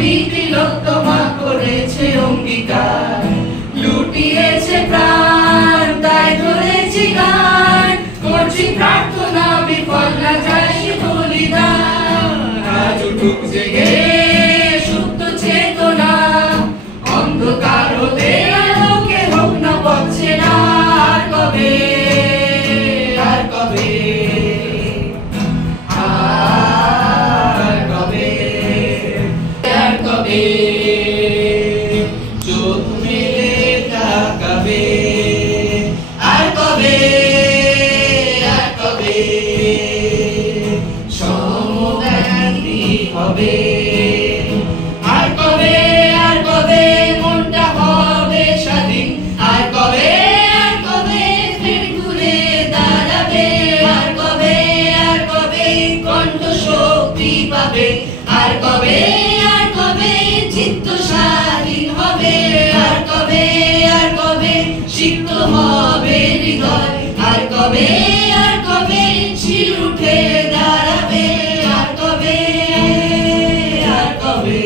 ছবি তিলোত্তমা করেছে অঙ্গীকার, লুটিয়েছে প্রাণ তাই ধরেছি গান, করছি প্রার্থনা বিফল না যায় সে বলিদান। আজ উঠুক জেগে সুপ্ত চেতনা, অন্ধকার হতে আলোকে হোক না পথে না। আর কবে, আর কবে, আর কবে, আর কবে চোখ মেলে তাকাবে, আর কবে, আর কবে সমগান্ধী হবে, আর কবে, আর কবে মনটা হবে স্বাধীন, আর কবে, আর কবে ফের ঘুরে দাঁড়াবে, আর কবে, আর কবে কণ্ঠ শক্তি পাবে, আর কবে, আর কবে চিত্ত স্বাধীন হবে, আর কবে, আর কবে সিক্ত হবে হৃদয়, আর কবে, আর কবে শির উঠে দাঁড়াবে, আর কবে, আর কবে,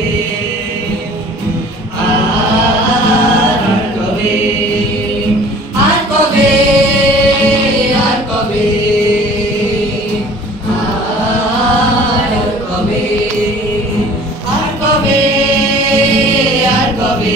আর কবে, আর কবে, আর কবে, আর কবে, আর কবে, আর কবে, আর কবে।